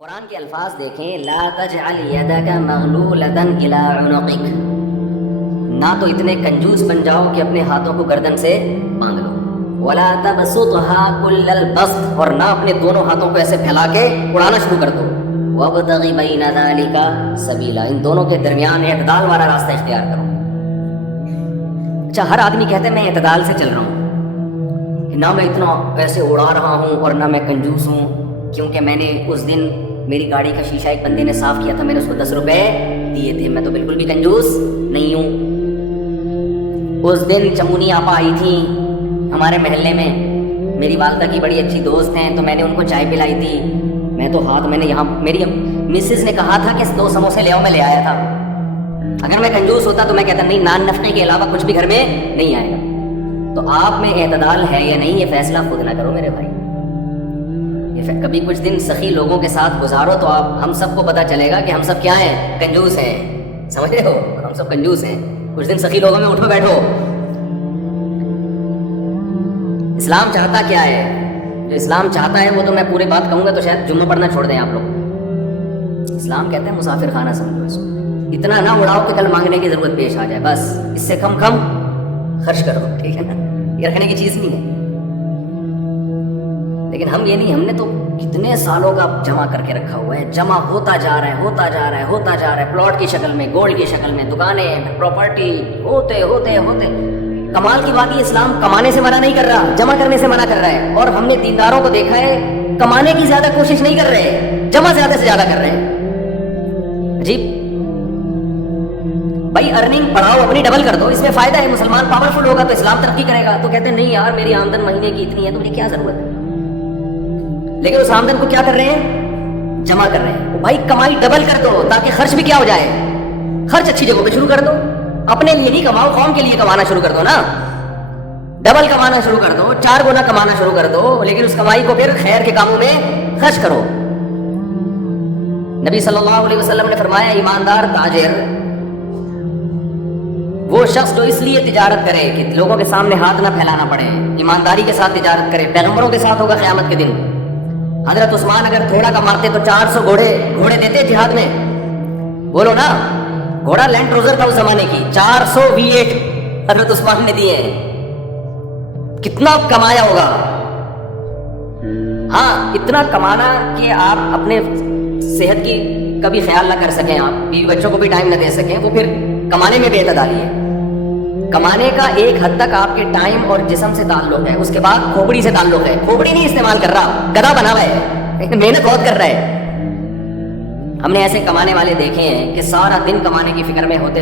قرآن کے الفاظ دیکھیں، لا تجعل یدک مغلولۃ الی عنقک، نہ تو اتنے کنجوس بن جاؤ کہ اپنے ہاتھوں کو گردن سے باندھ لو، ولا تبسطھا کل البسط، اور نہ اپنے دونوں ہاتھوں کو ایسے پھیلا کے اڑانا شروع کر دو، وابتغ بین ذلک سبیلا، ان دونوں کے درمیان اعتدال والا راستہ اختیار کرو۔ اچھا، ہر آدمی کہتا ہے میں اعتدال سے چل رہا ہوں، کہ نہ میں اتنا ایسے اڑا رہا ہوں اور نہ میں کنجوس ہوں، کیونکہ میں نے اس دن میری گاڑی کا شیشہ ایک بندے نے صاف کیا تھا، میں نے اس کو 10 روپے دیے تھے، میں تو بالکل بھی کنجوس نہیں ہوں۔ اس دن چمونی آپا آئی تھیں ہمارے محلے میں، میری والدہ کی بڑی اچھی دوست ہیں، تو میں نے ان کو چائے پلائی تھی، میں تو میں نے یہاں میری مسز نے کہا تھا کہ 2 سموسے لے آؤ، میں لے آیا تھا۔ اگر میں کنجوس ہوتا تو میں کہتا نہیں، نان نفقے کے علاوہ کچھ بھی گھر میں نہیں آئے گا۔ تو آپ میں اعتدال ہے یا نہیں، یہ فیصلہ خود نہ کرو میرے بھائی۔ کبھی کچھ دن سخی لوگوں کے ساتھ گزارو تو ہم سب کو پتہ چلے گا کہ ہم سب کیا ہیں، کنجوس ہیں، سمجھ رہے ہو، ہم سب کنجوس ہیں۔ کچھ دن سخی لوگوں میں اٹھو بیٹھو۔ اسلام چاہتا کیا ہے؟ جو اسلام چاہتا ہے وہ تو میں پوری بات کہوں گا تو شاید جمعہ پڑھنا چھوڑ دیں آپ لوگ۔ اسلام کہتے ہیں مسافر خانہ سمجھو اس کو، اتنا نہ اڑاؤ کہ کل مانگنے کی ضرورت پیش آ جائے، بس اس سے کم خرچ کرو، ٹھیک ہے نا، یہ رکھنے کی چیز نہیں ہے۔ لیکن ہم یہ نہیں، ہم نے تو کتنے سالوں کا جمع کر کے رکھا ہوا ہے، جمع ہوتا جا رہا ہے، پلاٹ کی شکل میں، گولڈ کی شکل میں، دکانیں، پراپرٹی، ہوتے کمال کی بات یہ، اسلام کمانے سے منع نہیں کر رہا، جمع کرنے سے منع کر رہا ہے۔ اور ہم نے دینداروں کو دیکھا ہے کمانے کی زیادہ کوشش نہیں کر رہے، جمع زیادہ سے زیادہ کر رہے ہیں۔ عجیب بھائی، ارننگ بڑھاؤ، اپنی ڈبل کر دو، اس میں فائدہ ہے، مسلمان پاورفل ہوگا تو اسلام ترقی کرے گا۔ تو کہتے ہیں نہیں یار، میری آمدن مہینے کی اتنی ہے تو مجھے کیا ضرورت ہے، لیکن اس آمدن کو کیا کر رہے ہیں، جمع کر رہے ہیں۔ بھائی کمائی ڈبل کر دو تاکہ خرچ بھی کیا ہو جائے، خرچ اچھی جگہوں پہ شروع کر دو، اپنے لیے نہیں کماؤ، قوم کے لیے کمانا شروع کر دو نا، ڈبل کمانا شروع کر دو، 4 گنا کمانا شروع کر دو، لیکن اس کمائی کو پھر خیر کے کاموں میں خرچ کرو۔ نبی صلی اللہ علیہ وسلم نے فرمایا، ایماندار تاجر وہ شخص جو اس لیے تجارت کرے کہ لوگوں کے سامنے ہاتھ نہ پھیلانا پڑے، ایمانداری کے ساتھ تجارت کرے۔ پیغمبروں کے ساتھ ہوگا قیامت کے دن۔ حضرت عثمان اگر گھوڑا کماتے تو 400 گھوڑے دیتے جہاد میں، بولو نا، گھوڑا لینڈ کروزر تھا اس زمانے کی، 400 V8 حضرت عثمان نے دیے ہیں، کتنا کمایا ہوگا۔ ہاں، اتنا کمانا کہ آپ اپنے صحت کی کبھی خیال نہ کر سکیں، آپ بیوی بچوں کو بھی ٹائم نہ دے سکیں، وہ پھر کمانے میں بے اعتدالی ہے۔ کمانے کا ایک حد تک آپ کے ٹائم اور جسم سے تعلق ہے، اس کے بعد کھوپڑی سے تعلق ہے۔ کھوپڑی نہیں استعمال کر رہا، گدھا بنا ہوا ہے، محنت بہت کر رہا ہے۔ ہم نے ایسے کمانے والے دیکھے ہیں کہ سارا دن کمانے کی فکر میں ہوتے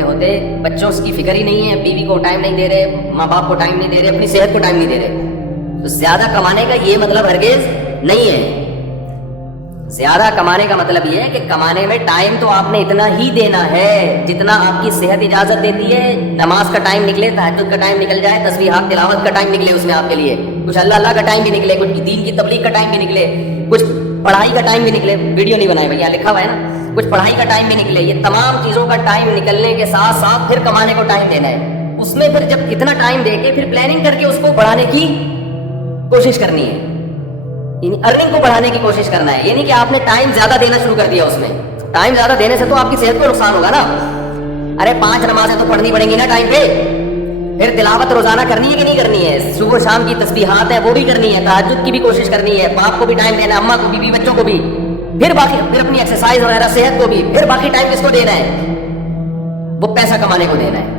بچوں کی فکر ہی نہیں ہے، بیوی کو ٹائم نہیں دے رہے، ماں باپ کو ٹائم نہیں دے رہے، اپنی صحت کو ٹائم نہیں دے رہے۔ تو زیادہ کمانے کا یہ مطلب ہرگز نہیں ہے۔ زیادہ کمانے کا مطلب یہ ہے کہ کمانے میں ٹائم تو آپ نے اتنا ہی دینا ہے جتنا آپ کی صحت اجازت دیتی ہے۔ نماز کا ٹائم نکلے، تہجد کا ٹائم نکل جائے، تسبیحات تلاوت کا ٹائم نکلے اس میں آپ کے لیے، کچھ اللہ کا ٹائم بھی نکلے، کچھ دین کی تبلیغ کا ٹائم بھی نکلے، کچھ پڑھائی کا ٹائم بھی نکلے، ویڈیو نہیں بنائے بھیا، لکھا ہوا ہے نا، کچھ پڑھائی کا ٹائم بھی نکلے۔ یہ تمام چیزوں کا ٹائم نکلنے کے ساتھ ساتھ پھر کمانے کو ٹائم دینا ہے۔ اس میں پھر جب اتنا ٹائم دے کے پھر پلاننگ کر کے اس کو بڑھانے کی کوشش کرنی ہے، ارننگ کو بڑھانے کی کوشش کرنا ہے۔ یہ نہیں کہ آپ نے ٹائم زیادہ دینا شروع کر دیا، اس میں ٹائم زیادہ دینے سے تو آپ کی صحت کو نقصان ہوگا نا۔ ارے 5 نمازیں تو پڑھنی پڑیں گی نا ٹائم پہ، پھر تلاوت روزانہ کرنی ہے کہ نہیں کرنی ہے، صبح شام کی تسبیحات ہیں وہ بھی کرنی ہے، تہجد کی بھی کوشش کرنی ہے، باپ کو بھی ٹائم دینا ہے، اماں کو بھی، بیوی بچوں کو بھی، پھر اپنی ایکسرسائز وغیرہ، صحت کو بھی، پھر باقی ٹائم کس کو دینا ہے، وہ پیسہ کمانے کو دینا ہے۔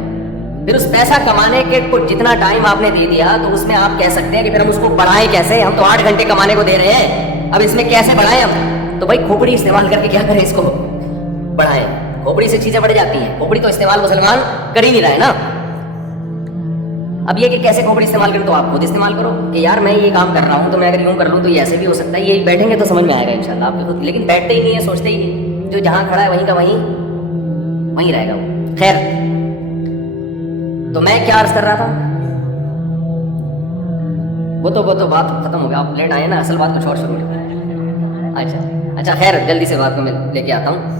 پھر اس پیسہ کمانے کے جتنا ٹائم آپ نے دے دیا تو اس میں آپ کہہ سکتے ہیں کہ پھر ہم اس کو بڑھائیں کیسے، ہم تو 8 گھنٹے کمانے کو دے رہے ہیں، اب اس میں کیسے بڑھائیں ہم؟ تو بھائی کھوپڑی استعمال کر کے کیا کریں، اس کو بڑھائیں۔ کھوپڑی سے چیزیں بڑھ جاتی ہیں، کھوپڑی تو استعمال مسلمان کر ہی نہیں رہا ہے نا۔ اب یہ کہ کیسے کھوپڑی استعمال کریں، تو آپ خود استعمال کرو کہ یار میں یہ کام کر رہا ہوں تو میں اگر یوں کر لوں تو یہ ایسے بھی ہو سکتا ہے، یہ بیٹھیں گے تو سمجھ میں آئے گا انشاءاللہ آپ خود، لیکن بیٹھتے ہی نہیں ہے، سوچتے ہی نہیں، جو جہاں کھڑا ہے وہیں کا وہیں رہے گا وہ۔ خیر، تو میں کیا عرض کر رہا تھا، وہ تو بات ختم ہو گیا، آپ لیٹ آئے نا، اصل بات کچھ اور شروع ہے۔ اچھا خیر، جلدی سے بات کو میں لے کے آتا ہوں۔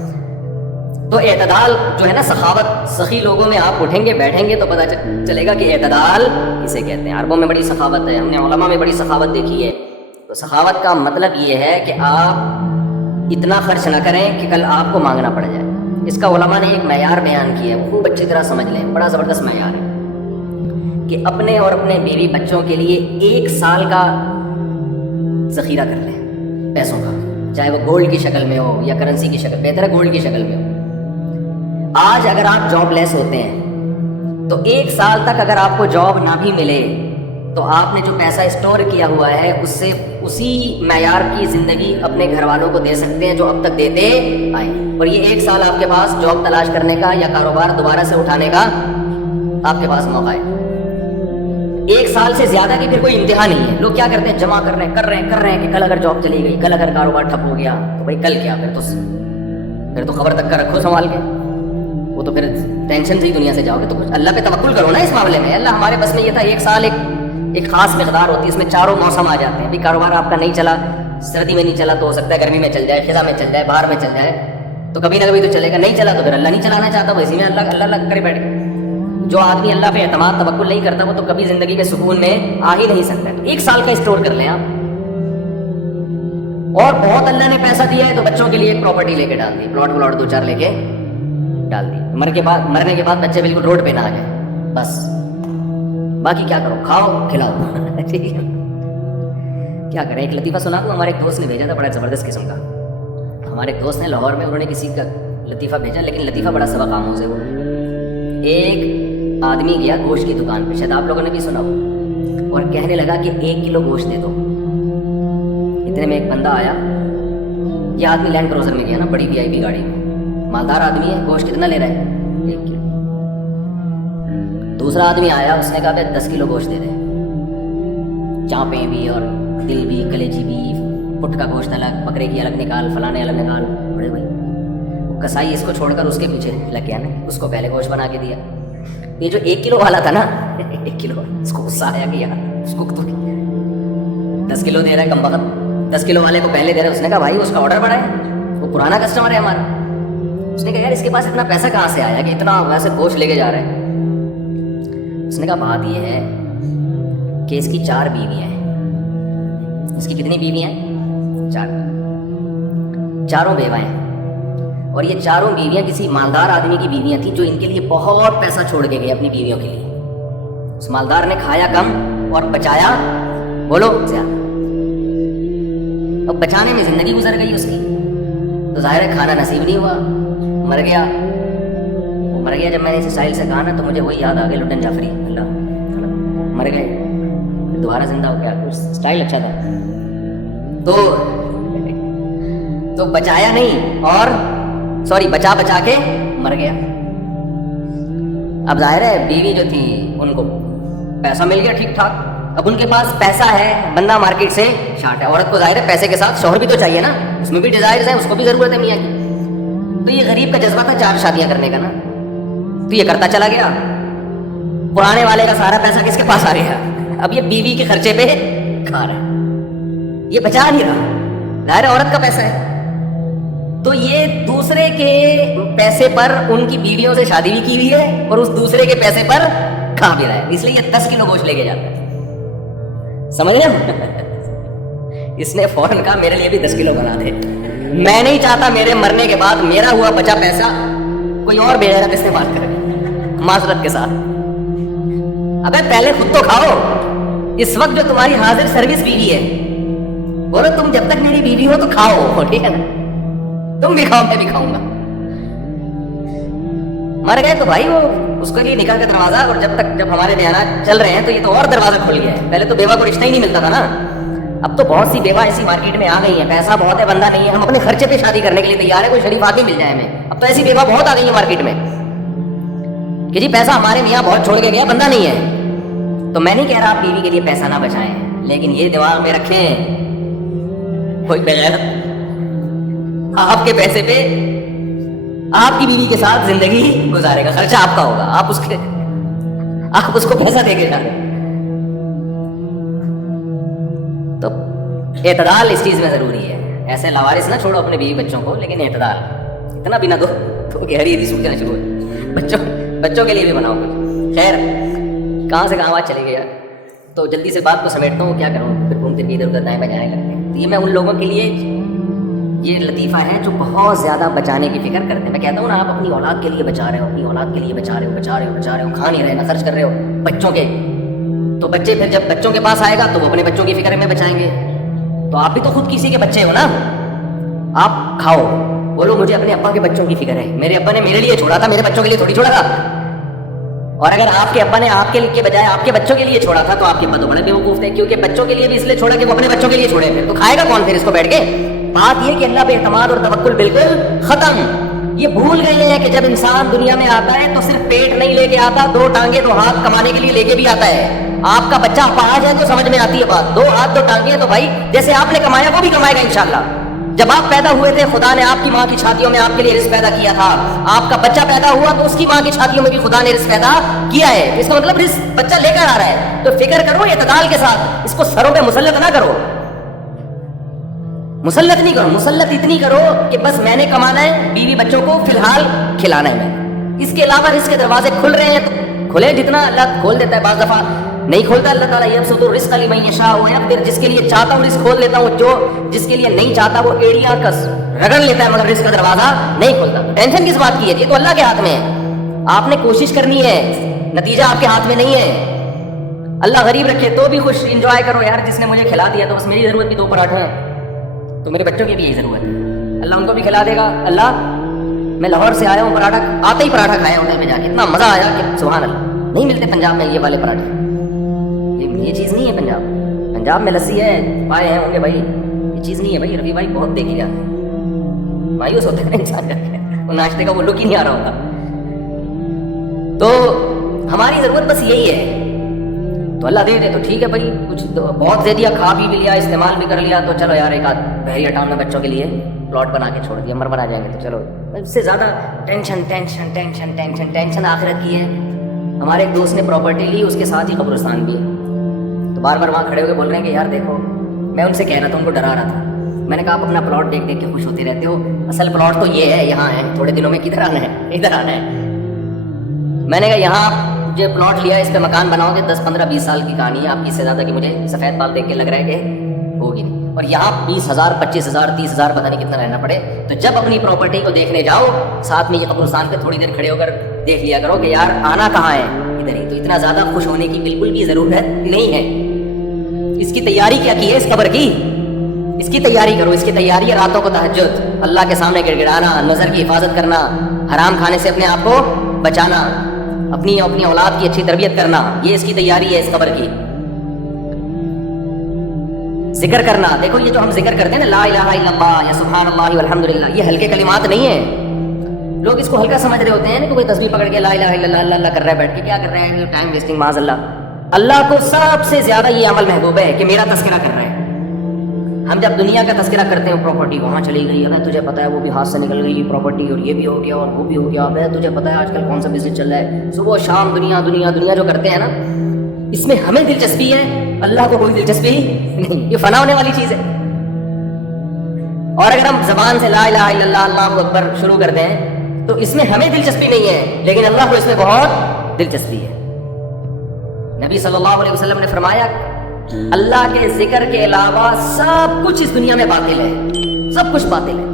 تو اعتدال جو ہے نا، سخاوت، سخی لوگوں میں آپ اٹھیں گے بیٹھیں گے تو پتہ چلے گا کہ اعتدال کسے کہتے ہیں۔ عربوں میں بڑی سخاوت ہے، ہم نے علماء میں بڑی سخاوت دیکھی ہے۔ تو سخاوت کا مطلب یہ ہے کہ آپ اتنا خرچ نہ کریں کہ کل آپ کو مانگنا پڑ جائے. اس کا علماء نے ایک معیار بیان کیا ہے, وہ خوب اچھی طرح سمجھ لیں, بڑا زبردست معیار ہے کہ اپنے اور اپنے بیوی بچوں کے لیے 1 سال کا ذخیرہ کر لیں پیسوں کا, چاہے وہ گولڈ کی شکل میں ہو یا کرنسی کی شکل, بہتر ہے گولڈ کی شکل میں ہو. آج اگر آپ جاب لیس ہوتے ہیں تو 1 سال تک اگر آپ کو جاب نہ بھی ملے تو آپ نے جو پیسہ اسٹور کیا ہوا ہے اس سے اسی معیار کی زندگی اپنے گھر والوں کو دے سکتے ہیں جو اب تک دیتے آئے. اور یہ 1 سال آپ کے پاس جاب تلاش کرنے کا یا کاروبار دوبارہ سے اٹھانے کا آپ کے پاس موقع ہے. 1 سال سے زیادہ کی پھر کوئی انتہا نہیں ہے. لوگ کیا کرتے ہیں, جمع کر رہے ہیں کہ کل اگر جاب چلی گئی, کل اگر کاروبار ٹھپ ہو گیا تو بھائی کل کیا, پھر تو خبر تک کا رکھو سنبھال کے, وہ تو پھر ٹینشن سے ہی دنیا سے جاؤ گے. تو کچھ اللہ پہ توکل کرو نا اس معاملے میں. اللہ ہمارے بس میں یہ تھا 1 سال ایک خاص مقدار ہوتی ہے, اس میں چاروں موسم آ جاتے ہیں. ابھی کاروبار آپ کا نہیں چلا, سردی میں نہیں چلا تو ہو سکتا ہے گرمی میں چل جائے, خزاں میں چل جائے, باہر میں چل جائے, تو کبھی نہ کبھی تو چلے گا. نہیں چلا تو پھر اللہ نہیں چلانا چاہتا, وہ اسی میں اللہ کرے بیٹھ. جو آدمی اللہ پہ اعتماد توکل نہیں کرتا وہ تو کبھی زندگی میں سکون میں آ ہی نہیں سکتا. تو 1 سال کا اسٹور کر لیں آپ. اور بہت اللہ نے پیسہ دیا ہے تو بچوں کے لیے ایک پراپرٹی لے کے ڈال دی, پلاٹ 2-4 لے کے ڈال دی. مرنے کے بعد بچے بالکل روڈ پہ نہ آ جائیں بس. باقی کیا کرو, کھاؤ کھلاؤ. ٹھیک ہے, کیا کریں. ایک لطیفہ سنا دوں, ہمارے ایک دوست نے بھیجا تھا بڑا زبردست قسم کا. ہمارے ایک دوست نے لاہور میں, انہوں نے کسی کا لطیفہ بھیجا, لیکن لطیفہ بڑا سبق آموز ہے. وہ ایک آدمی گیا گوشت کی دکان پہ, شاید آپ لوگوں نے بھی سنا ہو, اور کہنے لگا کہ 1 کلو گوشت دے دو. اتنے میں ایک بندہ آیا, یہ آدمی لینڈ کروزر میں گیا نا, بڑی VIP گاڑی میں, مالدار آدمی ہے. گوشت کتنا لے رہا ہے, 1 کلو. دوسرا آدمی آیا, اس نے کہا کہ 10 کلو گوشت دے دے, چانپیں بھی اور دل بھی, کلیجی بھی, پٹ کا گوشت الگ, بکرے کی الگ نکال, فلانے الگ نکال. بڑے بھائی وہ کسائی اس کو چھوڑ کر اس کے پیچھے لگ گیا نا, اس کو پہلے گوشت بنا کے دیا. یہ جو 1 کلو والا تھا نا, 1 کلو, اس کو غصہ آیا کہ یار اس کو 10 کلو دے رہا ہے کم وقت, 10 کلو والے کو پہلے دے رہا ہے. اس نے کہا بھائی اس کا آرڈر بڑا ہے, وہ پرانا کسٹمر ہے ہمارا. اس نے کہا یار اس کے پاس اتنا پیسہ کہاں سے آیا کہ اتنا ویسے گوشت لے کے جا رہا ہے. اس نے کہا بات یہ ہے کہ اس کی 4 بیویاں ہیں. اس کی کتنی بیویاں ہیں, 4. چاروں بیوہ ہیں, اور یہ چاروں بیویاں کسی مالدار آدمی کی بیویاں تھیں جو ان کے لیے بہت پیسہ چھوڑ کے گئے اپنی بیویوں کے لیے. اس مالدار نے کھایا کم اور بچایا بولو زیادہ. اب بچانے میں زندگی گزر گئی اس کی, تو ظاہر ہے کھانا نصیب نہیں ہوا, مر گیا. وہ مر گیا, جب میں نے اس اسٹائل سے کہا نا تو مجھے وہی یاد آ گیا لٹن جعفری, اللہ مر گئے پھر دوبارہ زندہ ہو گیا. اسٹائل اچھا تھا. تو بچایا نہیں, اور بچا کے مر گیا. اب ظاہر ہے بیوی جو تھی ان کو پیسہ مل گیا ٹھیک ٹھاک. اب ان کے پاس پیسہ ہے, بندہ مارکیٹ سے شارٹ ہے. عورت کو ظاہر ہے پیسے کے ساتھ شوہر بھی تو چاہیے نا, اس میں بھی ڈیزائرز ہیں, اس کو بھی ضرورت ہے میاں کی. تو یہ غریب کا جذبہ تھا 4 شادیاں کرنے کا نا, تو یہ کرتا چلا گیا. پرانے والے کا سارا پیسہ کس کے پاس آ گیا, اب یہ بیوی کے خرچے پہ کھا رہا, یہ بچا نہیں رہا. ظاہر ہے عورت کا پیسہ ہے, تو یہ دوسرے کے پیسے پر ان کی بیویوں سے شادی بھی کی ہوئی ہے, اور اس دوسرے کے پیسے پر کھا بھی رہا ہے. اس لیے یہ 10 کلو گوشت لے کے جاتا ہے. سمجھ رہے اس نے فوراً کہا میرے لیے بھی 10 کلو بنا دے. میں نہیں چاہتا میرے مرنے کے بعد میرا ہوا بچا پیسہ کوئی اور بے غیرت استعمال کرے, معذرت کے ساتھ. ابے پہلے خود تو کھاؤ. اس وقت جو تمہاری حاضر سروس بیوی ہے, بولو تم جب تک میری بیوی ہو تو کھاؤ, ٹھیک ہے نا, تم بھی کھاؤ میں بھی کھاؤں گا. مر گئے تو بھائی وہ اس کے لیے نکاح کا دروازہ, اور جب ہمارے بیانات چل رہے ہیں تو یہ تو اور دروازہ کھل گیا ہے. پہلے تو بیوہ کو رشتہ ہی نہیں ملتا تھا نا, اب تو بہت سی بیوہ ایسی مارکیٹ میں آ گئی ہیں, پیسہ بہت ہے, بندہ نہیں ہے, ہم اپنے خرچے پہ شادی کرنے کے لیے تیار ہے, کوئی شریف آدمی مل جائے ہمیں. اب تو ایسی بیوہ بہت آ گئی ہے مارکیٹ میں کہ جی پیسہ ہمارے میاں بہت چھوڑ کے گیا, بندہ نہیں ہے. تو میں نہیں کہہ رہا آپ بیوی کے لیے پیسہ نہ بچائیں, لیکن یہ دماغ میں رکھیں کوئی بغیر آپ کے پیسے پہ آپ کی بیوی کے ساتھ زندگی گزارے گا, خرچہ آپ کا ہوگا, آپ اس کو پیسہ دے کے جائیں. تو اعتدال اس چیز میں ضروری ہے. ایسے لاوارث نہ چھوڑو اپنے بیوی بچوں کو, لیکن اعتدال اتنا بھی نہ دو تو گہری حدیث سوچنا شروع ہے. بچوں کے لیے بھی بناؤ کچھ. خیر کہاں سے کہاں بات چلی گئی, تو جلدی سے بات کو سمیٹتا ہوں, کیا کروں, پھر گھومتے بھی ادھر ادھر دائیں بائیں جانے لگتے ہیں. تو یہ میں ان لوگوں کے لیے یہ لطیفہ ہے جو بہت زیادہ بچانے کی فکر کرتے ہیں. میں کہتا ہوں نا، آپ اپنی اولاد کے لیے بچا رہے ہو، اپنی اولاد کے لیے بچا رہے ہو، کھا نہیں رہے نا، خرچ کر رہے ہو بچوں کے، تو بچے پھر جب بچوں کے پاس آئے گا تو وہ اپنے بچوں کی فکر میں بچائیں گے. تو آپ بھی تو خود کسی کے بچے ہو نا. آپ کھاؤ، بولو مجھے اپنے ابا کے بچوں کی فکر ہے، میرے ابا نے میرے لیے چھوڑا تھا، میرے بچوں کے لیے تھوڑی چھوڑا تھا. اور اگر آپ کے ابا نے آپ کے بجائے آپ کے بچوں کے لیے چھوڑا تھا تو آپ کے ابا تو بڑے بیوقوف تھے، کیونکہ بچوں کے لیے بھی اس لیے چھوڑا کہ وہ اپنے بچوں کے لیے چھوڑے. پھر تو کھائے گا کون پھر اس کو بیٹھ کے؟ بات یہ کہ اللہ پہ اعتماد اور توکل بالکل ختم. یہ بھول گئے ہیں کہ جب انسان دنیا میں آتا ہے تو صرف پیٹ نہیں لے کے آتا، 2 ٹانگیں 2 ہاتھ کمانے کے لیے لے کے بھی آتا ہے. آپ کا بچہ اپاہج ہے تو سمجھ میں آتی ہے بات، 2 ہاتھ 2 ٹانگیں تو بھائی جیسے آپ نے کمایا وہ بھی کمائے گا انشاءاللہ. جب آپ پیدا ہوئے تھے خدا نے آپ کی ماں کی چھاتیوں میں آپ کے لیے رزق پیدا کیا تھا. آپ کا بچہ پیدا ہوا تو اس کی ماں کی چھاتیوں میں بھی خدا نے رزق پیدا کیا ہے. اس کا مطلب رزق بچہ لے کر آ رہا ہے. تو فکر کرو اعتدال کے ساتھ، اس کو سروں پہ مسلط نہ کرو، مسلط نہیں کرو. مسلط اتنی کرو کہ بس میں نے کمانا ہے، بیوی بچوں کو فی الحال کھلانا ہے. میں اس کے علاوہ رزق کے دروازے کھل رہے ہیں تو کھلے، جتنا اللہ کھول دیتا ہے. بعض دفعہ نہیں کھولتا اللہ تعالیٰ. یبسط الرزق لمن یشاء ویقدر، جس کے لیے چاہتا ہوں رزق کھول دیتا ہوں، جو جس کے لیے نہیں چاہتا وہ ایڑیاں کس رگڑ لیتا ہے، مگر رزق کا دروازہ نہیں کھولتا. ٹینشن کس بات کی ہے؟ یہ تو اللہ کے ہاتھ میں ہے. آپ نے کوشش کرنی ہے، نتیجہ آپ کے ہاتھ میں نہیں ہے. اللہ غریب رکھے تو بھی خوش، انجوائے کرو یار. جس نے مجھے کھلا دیا تو بس میری ضرورت بھی 2 پراٹھے ہیں تو میرے بچوں کی بھی یہی ضرورت ہے، اللہ ان کو بھی کھلا دے گا. اللہ میں لاہور سے آیا ہوں، پراٹھا آتے ہی پراٹھا کھایا ہوٹل میں جا کے، اتنا مزہ آیا کہ سبحان اللہ. نہیں ملتے پنجاب میں یہ والے پراٹھے، یہ چیز نہیں ہے پنجاب. پنجاب میں لسی ہے، پائے ہیں ہوں گے بھائی، یہ چیز نہیں ہے بھائی. رفیع بھائی بہت دیکھی جاتی ہے، مایوس ہوتے ہیں انسان کر کے، وہ ناشتے کا وہ لک ہی نہیں آ رہا ہوتا. تو ہماری ضرورت بس یہی ہے. تو اللہ دے دے تو ٹھیک ہے بھائی، کچھ بہت دے دیا، کھا بھی لیا، استعمال بھی کر لیا، تو چلو یار ایک آدھ بحریہ ٹاؤن میں بچوں کے لیے پلاٹ بنا کے چھوڑ دیا، مر آ جائیں گے تو چلو. اس سے زیادہ tension tension tension tension tension آخرت کی ہے. ہمارے ایک دوست نے پراپرٹی لی، اس کے ساتھ ہی قبرستان بھی ہے. تو بار بار وہاں کھڑے ہو کے بول رہے ہیں کہ یار دیکھو، میں ان سے کہہ رہا تھا، ان کو ڈرا رہا تھا. میں نے کہا آپ اپنا پلاٹ دیکھ دیکھ کے خوش ہوتے رہتے ہو، اصل پلاٹ تو یہ ہے، یہاں ہے، تھوڑے دنوں میں کدھر آنا ہے، ادھر آنا ہے. میں نے کہا یہاں جو پلاٹ لیا اس پہ مکان بناؤ گے 10 15 20 سال کی کہانی ہے آپ کی. اس سے زیادہ کہ مجھے سفید بال دیکھ کے لگ رہا ہے کہ ہوگی نہیں. اور یہاں 20,000 25,000 30,000 پتہ نہیں کتنا رہنا پڑے. تو جب اپنی پراپرٹی کو دیکھنے جاؤ، ساتھ میں یہ قبرستان پہ تھوڑی دیر کھڑے ہو کر دیکھ لیا کرو کہ یار آنا کہاں ہے، ادھر ہی. تو اتنا زیادہ خوش ہونے کی بالکل بھی ضرورت نہیں ہے. اس کی تیاری کیا کی ہے اس قبر کی؟ اس کی تیاری کرو. اس کی تیاری ہے راتوں کو تہجد، اللہ کے سامنے گڑ گڑانا، نظر کی حفاظت کرنا، حرام کھانے سے اپنے آپ کو بچانا، اپنی اولاد کی اچھی تربیت کرنا. یہ اس کی تیاری ہے اس قبر کی. ذکر کرنا. دیکھو یہ جو ہم ذکر کرتے ہیں نا، لا الہ الا اللہ یا سبحان اللہ والحمد للہ، یہ ہلکے کلمات نہیں ہیں. لوگ اس کو ہلکا سمجھ رہے ہوتے ہیں نا، کہ کوئی تسبیح پکڑ کے لا الہ الا اللہ اللہ اللہ کر رہا ہے بیٹھ کے، کیا کر رہا ہے؟ ٹائم ویسٹنگ معاذ اللہ. اللہ کو سب سے زیادہ یہ عمل محبوب ہے کہ میرا تذکرہ کر رہا ہے. ہم جب دنیا کا تذکرہ کرتے ہیں، پراپرٹی وہاں چلی گئی، ابے تجھے پتا ہے وہ بھی ہاتھ سے نکل گئی پراپرٹی، اور یہ بھی ہو گیا اور وہ بھی ہو گیا، ابے تجھے پتا ہے آج کل کون سا بزنس چل رہا ہے، صبح شام دنیا دنیا دنیا جو کرتے ہیں نا، اس میں ہمیں دلچسپی ہے، اللہ کو کوئی دلچسپی نہیں. یہ فنا ہونے والی چیز ہے. اور اگر ہم زبان سے لا الہ الا اللہ اللہ اکبر شروع کر دیں تو اس میں ہمیں دلچسپی نہیں ہے، لیکن اللہ کو اس میں بہت دلچسپی ہے. نبی صلی اللہ علیہ وسلم نے فرمایا اللہ کے ذکر کے علاوہ سب کچھ اس دنیا میں باطل ہے، سب کچھ باطل ہے.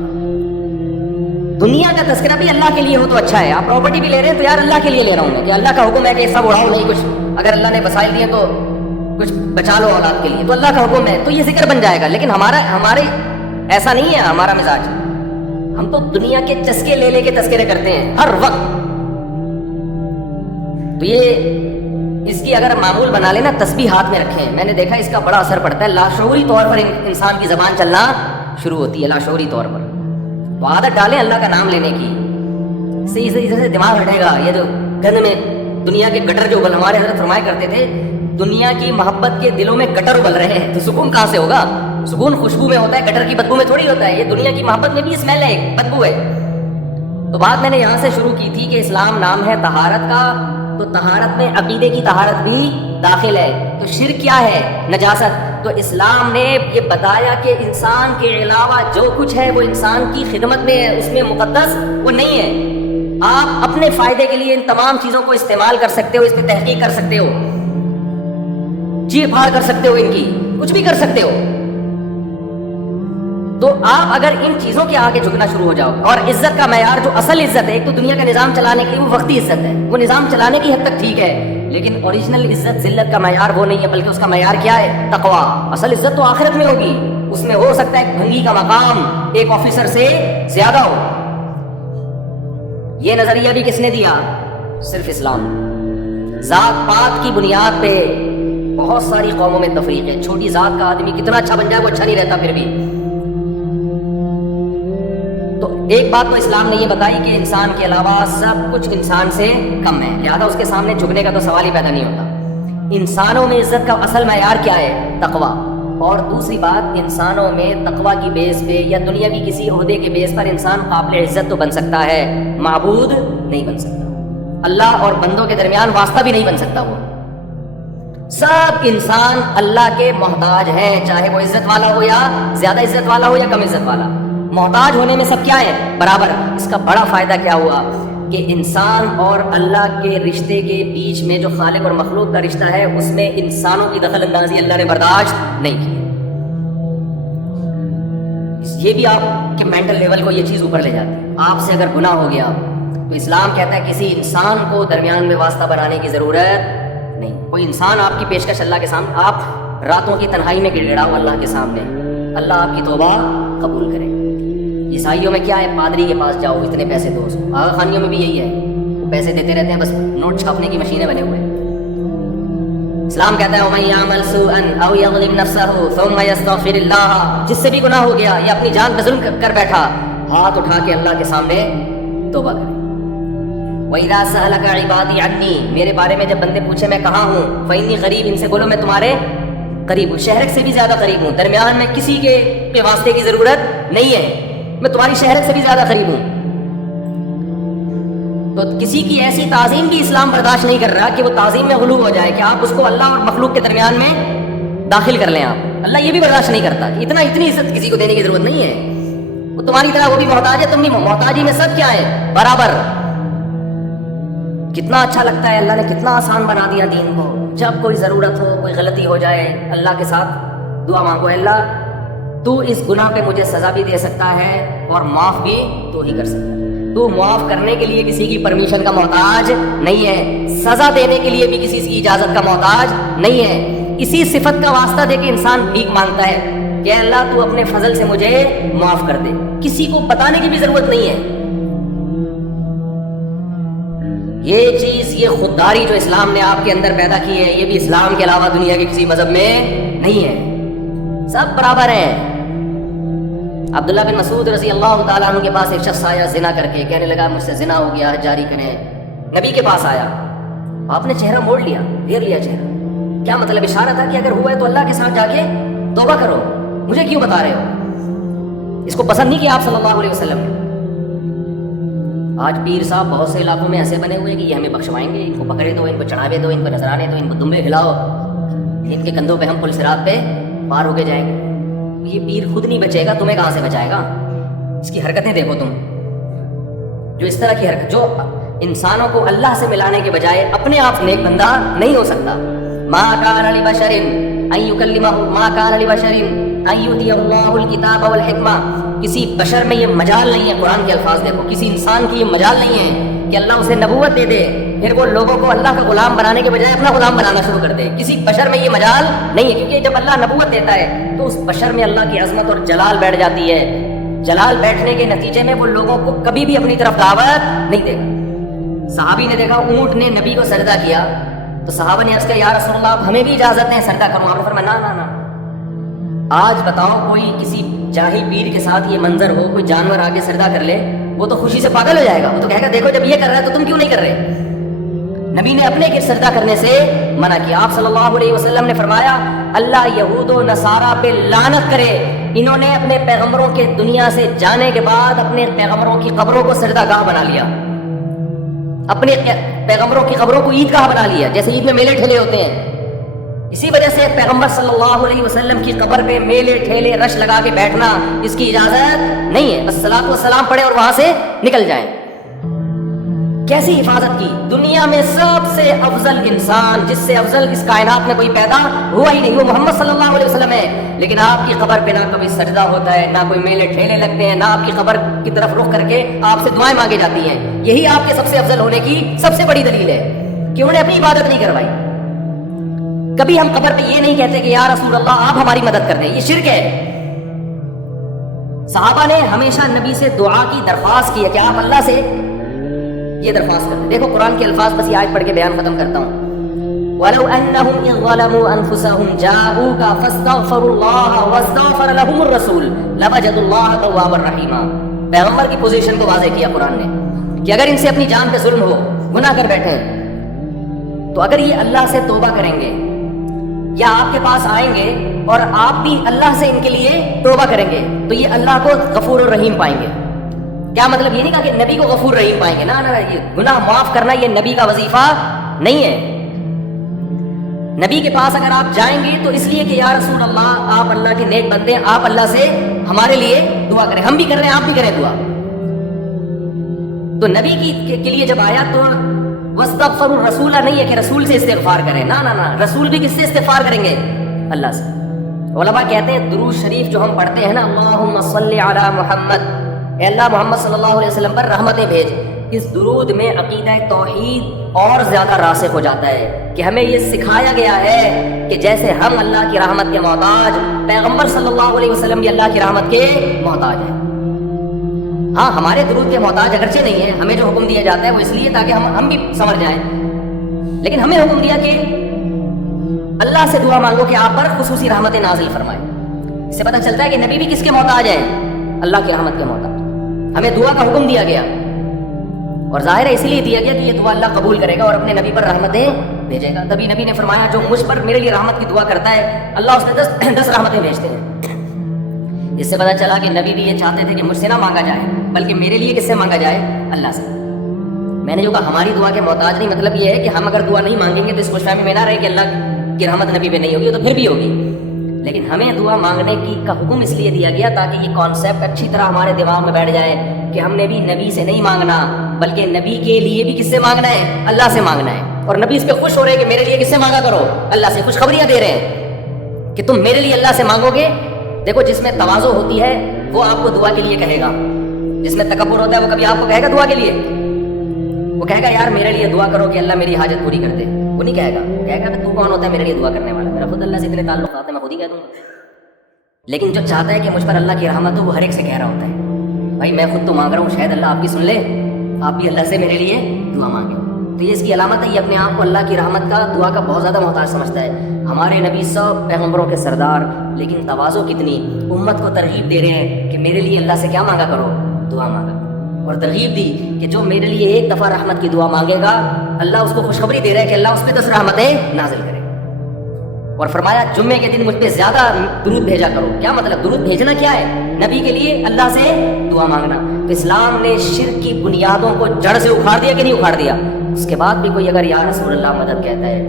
دنیا کا تذکرہ بھی اللہ کے لیے ہو تو اچھا ہے. آپ پراپرٹی بھی لے رہے ہیں تو یار اللہ کے لیے لے رہا ہوں میں، کہ اللہ کا حکم ہے کہ سب اڑاؤ نہیں، کچھ اگر اللہ نے وسائل دیے تو کچھ بچا لو اولاد کے لیے، تو اللہ کا حکم ہے تو یہ ذکر بن جائے گا. لیکن ہمارے ایسا نہیں ہے ہمارا مزاج. ہم تو دنیا کے چسکے لے لے کے تذکرے کرتے ہیں ہر وقت. تو یہ اس کی اگر معمول بنا لینا، تسبیح ہاتھ میں رکھیں، میں نے دیکھا اس کا بڑا اثر پڑتا ہے. لاشعوری طور پر انسان کی زبان چلنا شروع ہوتی ہے، لاشعوری طور پر. تو عادت ڈالیں اللہ کا نام لینے کی، سے دماغ ہٹے گا. یہ جو گند میں دنیا کے گٹر جو ابل، ہمارے حضرت فرمایا کرتے تھے دنیا کی محبت کے دلوں میں گٹر ابل رہے ہیں تو سکون کہاں سے ہوگا؟ سکون خوشبو میں ہوتا ہے، گٹر کی بدبو میں تھوڑی ہوتا ہے. یہ دنیا کی محبت میں بھی اسمیل ہے، بدبو ہے. تو بات میں نے یہاں سے شروع کی تھی کہ اسلام نام ہے طہارت کا، تو طہارت میں عقیدے کی طہارت بھی داخل ہے. تو شرک کیا ہے؟ نجاست. تو اسلام نے یہ بتایا کہ انسان کے علاوہ جو کچھ ہے وہ انسان کی خدمت میں ہے، اس میں مقدس وہ نہیں ہے. آپ اپنے فائدے کے لیے ان تمام چیزوں کو استعمال کر سکتے ہو، اس کی تحقیق کر سکتے ہو، چیر پھاڑ کر سکتے ہو، ان کی کچھ بھی کر سکتے ہو. تو آپ اگر ان چیزوں کے آگے جھکنا شروع ہو جاؤ، اور عزت کا معیار جو اصل عزت ہے، ایک تو دنیا کا نظام چلانے کے لیے وہ وقتی عزت ہے، وہ نظام چلانے کی حد تک ٹھیک ہے، لیکن اوریجنل عزت ذلت کا معیار وہ نہیں ہے، بلکہ اس کا معیار کیا ہے؟ تقویٰ۔ اصل عزت تو آخرت میں ہوگی، اس میں ہو سکتا ہے بھنگی کا مقام ایک آفیسر سے زیادہ ہو۔ یہ نظریہ بھی کس نے دیا؟ صرف اسلام۔ ذات پات کی بنیاد پہ بہت ساری قوموں میں تفریق ہے، چھوٹی ذات کا آدمی کتنا اچھا بن جائے وہ اچھا نہیں رہتا پھر بھی۔ تو ایک بات تو اسلام نے یہ بتائی کہ انسان کے علاوہ سب کچھ انسان سے کم ہے، لہذا اس کے سامنے جھکنے کا تو سوال ہی پیدا نہیں ہوتا۔ انسانوں میں عزت کا اصل معیار کیا ہے؟ تقویٰ۔ اور دوسری بات، انسانوں میں تقویٰ کی بیس پہ یا دنیاوی کسی عہدے کے بیس پر انسان قابل عزت تو بن سکتا ہے، معبود نہیں بن سکتا، اللہ اور بندوں کے درمیان واسطہ بھی نہیں بن سکتا۔ وہ سب انسان اللہ کے محتاج ہیں، چاہے وہ عزت والا ہو یا زیادہ عزت والا ہو یا کم عزت والا، محتاج ہونے میں سب کیا ہے؟ برابر۔ اس کا بڑا فائدہ کیا ہوا کہ انسان اور اللہ کے رشتے کے بیچ میں جو خالق اور مخلوق کا رشتہ ہے، اس میں انسانوں کی دخل اندازی اللہ نے برداشت نہیں کی۔ یہ بھی آپ کے مینٹل لیول کو یہ چیز اوپر لے جاتی ہے۔ آپ سے اگر گناہ ہو گیا تو اسلام کہتا ہے کسی انسان کو درمیان میں واسطہ بنانے کی ضرورت نہیں۔ کوئی انسان آپ کی پیشکش اللہ کے سامنے، آپ راتوں کی تنہائی میں گڑگڑاؤ اللہ کے سامنے، اللہ آپ کی توبہ قبول کرے۔ عیسائیوں میں کیا ہے؟ پادری کے پاس جاؤ، اتنے پیسے دو۔ آغا خانیوں میں بھی یہی ہے، وہ پیسے دیتے رہتے ہیں، بس نوٹ چھاپنے کی مشینیں بنے ہوئے ہیں۔ اسلام کہتا ہے وَمَن يَعْمَلْ سُوءًا أَوْ يَظْلِمْ نَفْسَهُ ثُمَّ يَسْتَغْفِرِ اللَّهَ، جس سے بھی گناہ ہو گیا یا اپنی جان پہ ظلم کر بیٹھا، ہاتھ اٹھا کے اللہ کے سامنے توبہ کرے۔ وَإِذَا سَأَلَكَ عِبَادِي عَنِّي، میرے بارے میں جب بندے پوچھے میں کہاں ہوں، فَإِنِّي قریب، ان سے بولو میں تمہارے قریب ہوں، شہرک سے بھی زیادہ قریب ہوں، درمیان میں کسی کے واسطے کی ضرورت نہیں ہے، میں تمہاری شہرت سے بھی زیادہ قریب ہوں۔ تو کسی کی ایسی تعظیم بھی اسلام برداشت نہیں کر رہا کہ وہ تعظیم میں غلو ہو جائے، کہ آپ اس کو اللہ اور مخلوق کے درمیان میں داخل کر لیں۔ آپ اللہ یہ بھی برداشت نہیں کرتا کہ اتنی عزت کسی کو دینے کی ضرورت نہیں ہے، وہ تمہاری طرح وہ بھی محتاج ہے، تم بھی محتاجی میں سب کیا ہے؟ برابر۔ کتنا اچھا لگتا ہے، اللہ نے کتنا آسان بنا دیا دین کو۔ جب کوئی ضرورت ہو، کوئی غلطی ہو جائے، اللہ کے ساتھ دعا مانگو، اللہ تو اس گناہ پہ مجھے سزا بھی دے سکتا ہے اور معاف بھی تو ہی کر سکتا ہے، تو معاف کرنے کے لیے کسی کی پرمیشن کا محتاج نہیں ہے، سزا دینے کے لیے بھی کسی کی اجازت کا محتاج نہیں ہے۔ اسی صفت کا واسطہ دے کے انسان بھیک مانگتا ہے کہ اللہ تو اپنے فضل سے مجھے معاف کر دے، کسی کو بتانے کی بھی ضرورت نہیں ہے۔ یہ چیز، یہ خودداری جو اسلام نے آپ کے اندر پیدا کی ہے، یہ بھی اسلام کے علاوہ دنیا کے کسی مذہب میں نہیں ہے، سب برابر ہیں۔ عبداللہ بن مسعود رضی اللہ تعالیٰ عنہ کے پاس ایک شخص آیا زنا کر کے، کہنے لگا مجھ سے زنا ہو گیا، جاری کریں۔ نبی کے پاس آیا، آپ نے چہرہ موڑ لیا، پھیر لیا چہرہ، کیا مطلب؟ اشارہ تھا کہ اگر ہوا ہے تو اللہ کے ساتھ جا کے توبہ کرو، مجھے کیوں بتا رہے ہو؟ اس کو پسند نہیں کیا آپ صلی اللہ علیہ وسلم نے۔ آج پیر صاحب بہت سے علاقوں میں ایسے بنے ہوئے کہ یہ ہمیں بخشوائیں گے، ان کو پکڑے دو، ان کو چڑھاوے دو، ان کو نذرانے دو، ان کو دمبے کھلاؤ، ان کے کندھوں پہ ہم پل صراط پہ پار ہو کے جائیں گے۔ یہ پیر خود نہیں بچے گا، تمہیں کہاں سے بچائے گا؟ اس کی حرکتیں دیکھو تم، جو اس طرح کی حرکت، جو انسانوں کو اللہ سے ملانے کے بجائے اپنے آپ نیک بندہ نہیں ہو سکتا۔ ما کان لبشر ان یکلمہ، ما کان لبشر ان یؤتی اللہ الکتاب والحکمہ، کسی بشر میں یہ مجال نہیں ہے، قرآن کے الفاظ دیکھو، کسی انسان کی یہ مجال نہیں ہے کہ اللہ اسے نبوت دے دے، پھر وہ لوگوں کو اللہ کا غلام بنانے کے بجائے اپنا غلام بنانا شروع کر دے۔ کسی بشر میں یہ مجال نہیں ہے، کیونکہ جب اللہ نبوت دیتا ہے تو اس بشر میں اللہ کی عظمت اور جلال بیٹھ جاتی ہے۔ جلال بیٹھنے کے نتیجے میں وہ لوگوں کو کبھی بھی اپنی طرف دعوت نہیں دے گا۔ صحابی نے دیکھا اونٹ نے نبی کو سجدہ کیا تو صحابہ نے عرض کیا یا رسول اللہ ہمیں بھی اجازت دیں سجدہ کروں۔ آپ نے فرمایا نا نا نا، آج بتاؤ کوئی کسی جاہل پیر کے ساتھ یہ منظر ہو، کوئی جانور آگے سجدہ کر لے، وہ تو خوشی سے پاگل ہو جائے گا، وہ تو کہے گا دیکھو جب یہ کر رہا ہے تو تم کیوں نہیں کر رہے؟ نبی نے اپنے گرد سجدہ کرنے سے منع کیا۔ آپ صلی اللہ علیہ وسلم نے فرمایا اللہ یہود و نصارہ پہ لعنت کرے، انہوں نے اپنے پیغمبروں کے دنیا سے جانے کے بعد اپنے پیغمبروں کی قبروں کو سجدہ گاہ بنا لیا، اپنے پیغمبروں کی قبروں کو عید گاہ بنا لیا، جیسے عید میں میلے ٹھیلے ہوتے ہیں۔ اسی وجہ سے پیغمبر صلی اللہ علیہ وسلم کی قبر پہ میلے ٹھیلے رش لگا کے بیٹھنا اس کی اجازت نہیں ہے، الصلاۃ والسلام پڑھے اور وہاں سے نکل جائیں۔ کیسی حفاظت کی. دنیا میں سب سے افضل انسان، جس سے افضل اس کائنات میں کوئی پیدا ہوا ہی نہیں، وہ محمد صلی اللہ علیہ وسلم ہے. لیکن آپ کی قبر پہ نہ کبھی سجدہ ہوتا ہے، نہ کوئی میلے ٹھیلے لگتے ہیں، نہ آپ کی قبر کی طرف رخ کر کے آپ سے دعائیں مانگی جاتی ہیں. یہی آپ کے سب سے افضل ہونے کی سب سے بڑی دلیل ہے کہ انہوں نے اپنی عبادت نہیں کروائی. کبھی ہم قبر پہ یہ نہیں کہتے کہ یا رسول اللہ آپ ہماری مدد کر دیں، یہ شرک ہے. صحابہ نے ہمیشہ نبی سے دعا کی درخواست کی ہے کہ آپ اللہ سے یہ درخواست کرتے. دیکھو قرآن کے الفاظ، بس یہ آیت پڑھ کے بیان ختم کرتا ہوں. وَلَوْ أَنَّهُمْ إِذْ ظَلَمُوا أَنفُسَهُمْ جَاءُوكَ فَاسْتَغْفَرُوا اللَّهَ وَاسْتَغْفَرَ لَهُمُ الرَّسُولُ لَوَجَدُوا اللَّهَ تَوَّابًا رَحِيمًا. پیغمبر کی پوزیشن کو واضح کیا قرآن نے کہ اگر ان سے اپنی جان پہ ظلم ہو، گناہ کر بیٹھے، تو اگر یہ اللہ سے توبہ کریں گے یا آپ کے پاس آئیں گے اور آپ بھی اللہ سے ان کے لیے توبہ کریں گے، تو یہ اللہ کو غفور الرحیم پائیں گے. کیا مطلب؟ یہ نہیں کہا کہ نبی کو غفور رحیم پائیں گے، نہ یہ گناہ معاف کرنا یہ نبی کا وظیفہ نہیں ہے. نبی کے پاس اگر آپ جائیں گے تو اس لیے کہ یا رسول اللہ آپ اللہ کے نیک بندے ہیں، آپ اللہ سے ہمارے لیے دعا کریں. ہم بھی کر رہے ہیں، آپ بھی کریں دعا. تو نبی کے لیے جب آیا تو واستغفروا الرسول نہیں ہے کہ رسول سے استغفار کریں، نہ نہ نہ، رسول بھی کس سے استغفار کریں گے؟ اللہ سے. علماء کہتے ہیں درود شریف جو ہم پڑھتے ہیں نا، اللہم صلی علی محمد، اے اللہ محمد صلی اللہ علیہ وسلم پر رحمتیں بھیج، اس درود میں عقیدہ توحید اور زیادہ راسخ ہو جاتا ہے کہ ہمیں یہ سکھایا گیا ہے کہ جیسے ہم اللہ کی رحمت کے محتاج، پیغمبر صلی اللہ علیہ وسلم بھی اللہ کی رحمت کے محتاج ہیں. ہاں ہمارے درود کے محتاج اگرچہ نہیں ہے، ہمیں جو حکم دیا جاتا ہے وہ اس لیے تاکہ ہم بھی سمجھ جائیں، لیکن ہمیں حکم دیا کہ اللہ سے دعا مانگو کہ آپ پر خصوصی رحمت نازل فرمائے. اس سے پتہ چلتا ہے کہ نبی بھی کس کے محتاج ہیں؟ اللہ کی رحمت کے محتاج. ہمیں دعا کا حکم دیا گیا اور ظاہر ہے اسی لیے دیا گیا کہ یہ دعا اللہ قبول کرے گا اور اپنے نبی پر رحمتیں بھیجے گا. تبھی نبی نے فرمایا جو مجھ پر میرے لیے رحمت کی دعا کرتا ہے اللہ اس نے 10 رحمتیں بھیجتے ہیں. اس سے پتہ چلا کہ نبی بھی یہ چاہتے تھے کہ مجھ سے نہ مانگا جائے بلکہ میرے لیے کس سے مانگا جائے؟ اللہ سے. میں نے جو کہا ہماری دعا کے محتاج نہیں، مطلب یہ ہے کہ ہم اگر دعا نہیں مانگیں گے تو اس خوش فہمی میں نہ رہے کہ اللہ کی رحمت نبی پہ نہیں ہوگی، تو پھر بھی ہوگی. لیکن ہمیں دعا مانگنے کا حکم اس لیے دیا گیا تاکہ یہ کانسیپٹ اچھی طرح ہمارے دماغ میں بیٹھ جائے کہ ہم نے بھی نبی سے نہیں مانگنا بلکہ نبی کے لیے بھی کس سے مانگنا ہے؟ اللہ سے مانگنا ہے. اور نبی اس پہ خوش ہو رہے ہیں کہ میرے لیے کس سے مانگا کرو؟ اللہ سے. خوشخبریاں دے رہے ہیں کہ تم میرے لیے اللہ سے مانگو گے. دیکھو جس میں تواضع ہوتی ہے وہ آپ کو دعا کے لیے کہے گا، جس میں تکبر ہوتا ہے وہ کبھی آپ کو کہے گا دعا کے لیے؟ وہ کہے گا یار میرے لیے دعا کرو کہ اللہ میری حاجت پوری کر دے. وہ نہیں کہے گا، کہے گا تو کون ہوتا ہے میرے لیے دعا کرنے والا؟ میرا خود اللہ سے اتنے تعلقات ہیں، میں خود ہی کہہ دوں گا. لیکن جو چاہتا ہے کہ مجھ پر اللہ کی رحمت ہو وہ ہر ایک سے کہہ رہا ہوتا ہے بھائی میں خود تو مانگ رہا ہوں، شاید اللہ آپ کی سن لے، آپ بھی اللہ سے میرے لیے دعا مانگیں. تو یہ اس کی علامت ہے، یہ اپنے آپ کو اللہ کی رحمت کا، دعا کا بہت زیادہ محتاج سمجھتا ہے. ہمارے نبی سب پیغمبروں کے سردار، لیکن تواضع کتنی، امت کو ترغیب دے رہے ہیں کہ میرے لیے اللہ سے کیا مانگا کرو؟ دعا مانگا. اور ترغیب دی کہ جو میرے لیے ایک دفعہ رحمت کی دعا مانگے گا اللہ اس کو خوشخبری دے رہا ہے کہ اللہ اس پہ 10 رحمتیں نازل کرے. اور فرمایا جمعے کے دن مجھ پہ زیادہ درود بھیجا کرو. کیا مطلب؟ درود بھیجنا کیا ہے؟ نبی کے لیے اللہ سے دعا مانگنا. تو اسلام نے شرک کی بنیادوں کو جڑ سے اکھاڑ دیا کہ نہیں اکھاڑ دیا؟ اس کے بعد بھی کوئی اگر یا رسول اللہ مدد کہتا ہے،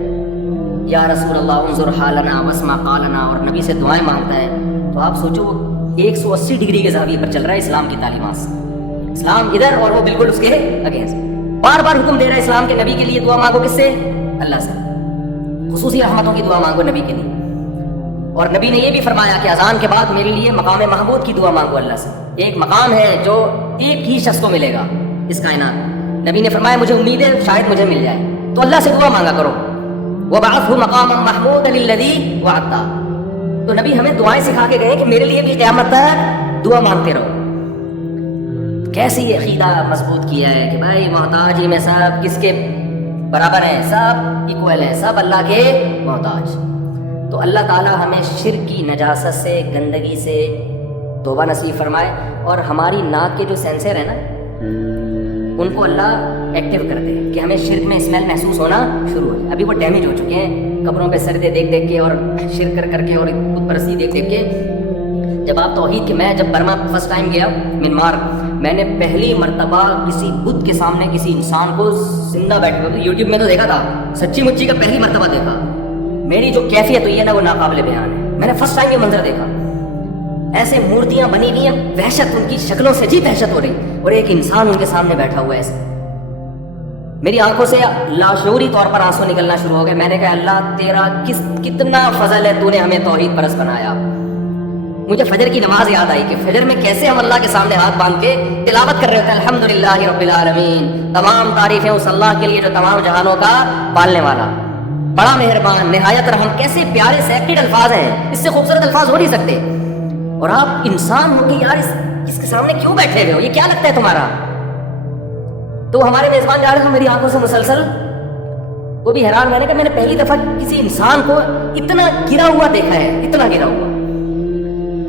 یا رسول اللہ انظر حالنا واسمع قالنا، اور نبی سے دعائیں مانگتا ہے، تو آپ سوچو وہ 180 ڈگری کے زاویے پر چل رہا ہے اسلام کی تعلیمات سے. اسلام ادھر اور وہ بالکل اس کے اگینسٹ. بار بار حکم دے رہا ہے اسلام کے نبی کے لیے دعا مانگو، کس سے؟ اللہ سے. خصوصی رحمتوں کی دعا مانگو نبی کے لیے. اور نبی نے یہ بھی فرمایا کہ اذان کے بعد میرے لیے مقام محمود کی دعا مانگو اللہ سے. ایک مقام ہے جو ایک ہی شخص کو ملے گا اس کائنات. نبی نے فرمایا مجھے امید ہے شاید مجھے مل جائے، تو اللہ سے دعا مانگا کرو. وَبَعَثْهُ مَقَامًا مَحْمُودًا الَّذِي وَعَدتَّ. تو نبی ہمیں دعائیں سکھا کے گئے کہ میرے لیے بھی قیامت تک دعا مانگتے رہو. کیسی یہ عقیدہ مضبوط کیا ہے کہ بھائی محتاج ہی میں سب کس کے برابر ہیں، سب ایکول ہیں، سب اللہ کے محتاج. تو اللہ تعالیٰ ہمیں شرک کی نجاست سے، گندگی سے توبہ نصیب فرمائے. اور ہماری ناک کے جو سینسر ہیں نا ان کو اللہ ایکٹیو کر دے کہ ہمیں شرک میں اسمیل محسوس ہونا شروع ہو جائے. ابھی وہ ڈیمیج ہو چکے ہیں قبروں پہ سردے دیکھ دیکھ کے اور شرک کر کے اور بت پرستی دیکھ دیکھ کے. جب آپ توحید کے، میں جب برما فرسٹ ٹائم گیا منمار، میں نے پہلی مرتبہ کسی بت کے سامنے کسی انسان کو زندہ بیٹھے ہوئے، یوٹیوب میں تو دیکھا تھا، سچی مچی کا پہلی مرتبہ دیکھا. میری جو کیفیت ہوئی ہے نا وہ ناقابل بیان ہے. میں نے فرسٹ ٹائم یہ منظر دیکھا. ایسے مورتیاں بنی ہوئی ہیں، وحشت ان کی شکلوں سے جی وحشت ہو رہی، اور ایک انسان ان کے سامنے بیٹھا ہوا ہے ایسے. میری آنکھوں سے لاشعوری طور پر آنسو نکلنا شروع ہو گئے. میں نے کہا اللہ تیرا کتنا فضل ہے, تو نے ہمیں توحید پرست بنایا. مجھے فجر کی نماز یاد آئی کہ فجر میں کیسے ہم اللہ کے سامنے ہاتھ باندھ کے تلاوت کر رہے ہوتے ہیں, الحمدللہ رب العالمین, تمام تعریفیں اس اللہ کے لیے جو تمام جہانوں کا پالنے والا, بڑا مہربان, نہایت رحم. کیسے پیارے سیکرڈ الفاظ ہیں, اس سے خوبصورت الفاظ ہو نہیں سکتے. اور آپ انسان ہو کے یار اس کے سامنے کیوں بیٹھے ہوئے ہو, یہ کیا لگتا ہے تمہارا؟ تو ہمارے میزبان جا رہے تھے میری آنکھوں سے مسلسل, وہ بھی حیران. میں نے کہا میں نے پہلی دفعہ کسی انسان کو اتنا گرا ہوا دیکھا ہے, اتنا گرا ہوا.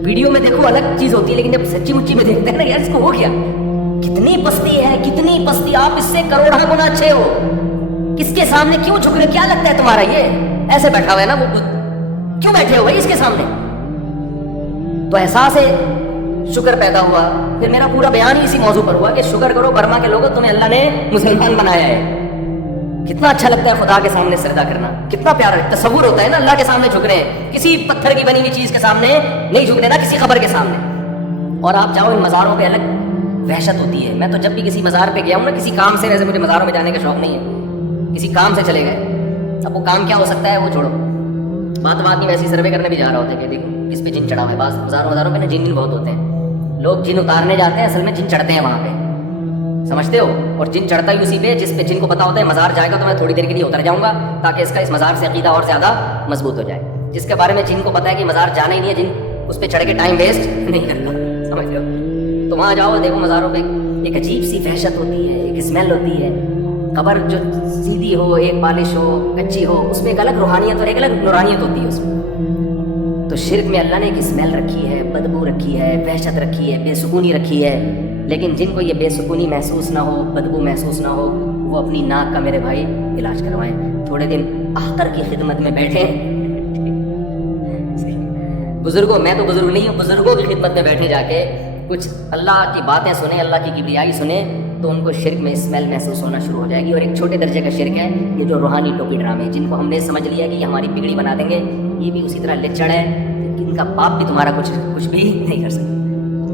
ویڈیو میں دیکھو الگ چیز ہوتی ہے, لیکن جب سچی مچی میں دیکھتے ہیں نا, یار اس کو ہو گیا, کتنی پستی ہے, کتنی پستی, آپ اس سے کروڑا گنا اچھے ہو, کس کے سامنے کیوں جھک رہے, کیا لگتا ہے تمہارا یہ ایسے بیٹھا ہوا ہے نا, وہ کیوں بیٹھے ہو بھائی اس کے سامنے؟ تو احساس شکر پیدا ہوا. پھر میرا پورا بیان ہی اسی موضوع پر ہوا کہ شکر کرو برما کے لوگوں, تمہیں اللہ نے مسلمان بنایا ہے. کتنا اچھا لگتا ہے خدا کے سامنے سجدہ کرنا, کتنا پیارا تصور ہوتا ہے نا, اللہ کے سامنے جھک رہے ہیں, کسی پتھر کی بنی ہوئی چیز کے سامنے نہیں جھک رہے نا, کسی قبر کے سامنے. اور آپ جاؤ ان مزاروں پہ, الگ وحشت ہوتی ہے. میں تو جب بھی کسی مزار پہ گیا ہوں نا, کسی کام سے, ویسے مجھے مزاروں میں جانے کا شوق نہیں ہے, کسی کام سے چلے گئے, اب وہ کام کیا ہو سکتا ہے وہ چھوڑو, بات میں ویسے سروے کرنے بھی جا رہا ہوتا ہے کہ دیکھو کس پہ جن چڑھا ہوا ہے. بعض مزاروں پہ نا جن بہت ہوتے ہیں, لوگ جن اتارنے جاتے ہیں, اصل میں جن چڑھتے ہیں وہاں پہ, سمجھتے ہو؟ اور جن چڑھتا ہی اسی پہ جس پہ جن کو پتا ہوتا ہے مزار جائے گا تو میں تھوڑی دیر کے لیے اتر جاؤں گا تاکہ اس مزار سے عقیدہ اور زیادہ مضبوط ہو جائے. جس کے بارے میں جن کو پتا ہے کہ مزار جانا ہی نہیں ہے, جن اس پہ چڑھ کے ٹائم ویسٹ نہیں کرنا, سمجھ رہے ہو؟ تو وہاں جاؤ, دیکھو مزاروں پہ ایک عجیب سی وحشت ہوتی ہے, ایک اسمیل ہوتی ہے. قبر جو سیدھی ہو, ایک پالش ہو, اچھی ہو, اس میں ایک الگ روحانیت اور ایک الگ نورانیت ہوتی ہے اس میں. تو شرک میں اللہ نے ایک اسمیل رکھی ہے, بدبو رکھی ہے, وحشت رکھی ہے, بے سکونی رکھی ہے. لیکن جن کو یہ بے سکونی محسوس نہ ہو, بدبو محسوس نہ ہو, وہ اپنی ناک کا میرے بھائی علاج کروائیں, تھوڑے دن اختر کی خدمت میں بیٹھیں. بزرگوں, میں تو بزرگ نہیں ہوں, بزرگوں کی خدمت میں بیٹھے جا کے کچھ اللہ کی باتیں سنیں, اللہ کی کبریائی سنیں, تو ان کو شرک میں اسمیل محسوس ہونا شروع ہو جائے گی. اور ایک چھوٹے درجے کا شرک ہے یہ جو روحانی ٹوپی ڈرامے, جن کو ہم نے سمجھ لیا کہ یہ ہماری بگڑی بنا دیں گے, یہ بھی اسی طرح لچڑ ہے. ان کا باپ بھی تمہارا کچھ بھی نہیں کر سکتا.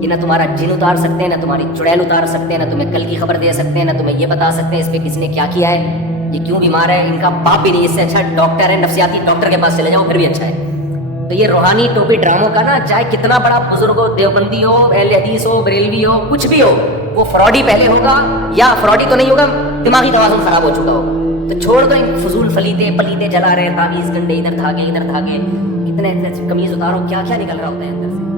یہ نہ تمہارا جن اتار سکتے ہیں, نہ تمہاری چڑیل اتار سکتے ہیں, نہ تمہیں کل کی خبر دے سکتے ہیں, نہ تمہیں یہ بتا سکتے ہیں اس پہ کس نے کیا کیا ہے, یہ کیوں بیمار ہے. ان کا باپ بھی نہیں. اس سے اچھا ڈاکٹر ہے, نفسیاتی ڈاکٹر کے پاس چلے جاؤ, پھر بھی اچھا ہے. تو یہ روحانی ٹوپی ڈراموں کا نا, چاہے کتنا بڑا بزرگ ہو, دیوبندی ہو, اہل حدیث ہو, بریلوی ہو, کچھ بھی ہو, وہ فراڈی پہلے ہوگا, یا فراڈی تو نہیں ہوگا, دماغی توازن خراب ہو چکا ہوگا. تو چھوڑ دو ان فضول پلیتے جلا رہے, تعویذ گنڈے ادھر دھاگے, کتنے کمیز اتارو, کیا کیا نکل رہا ہوتا ہے اندر سے.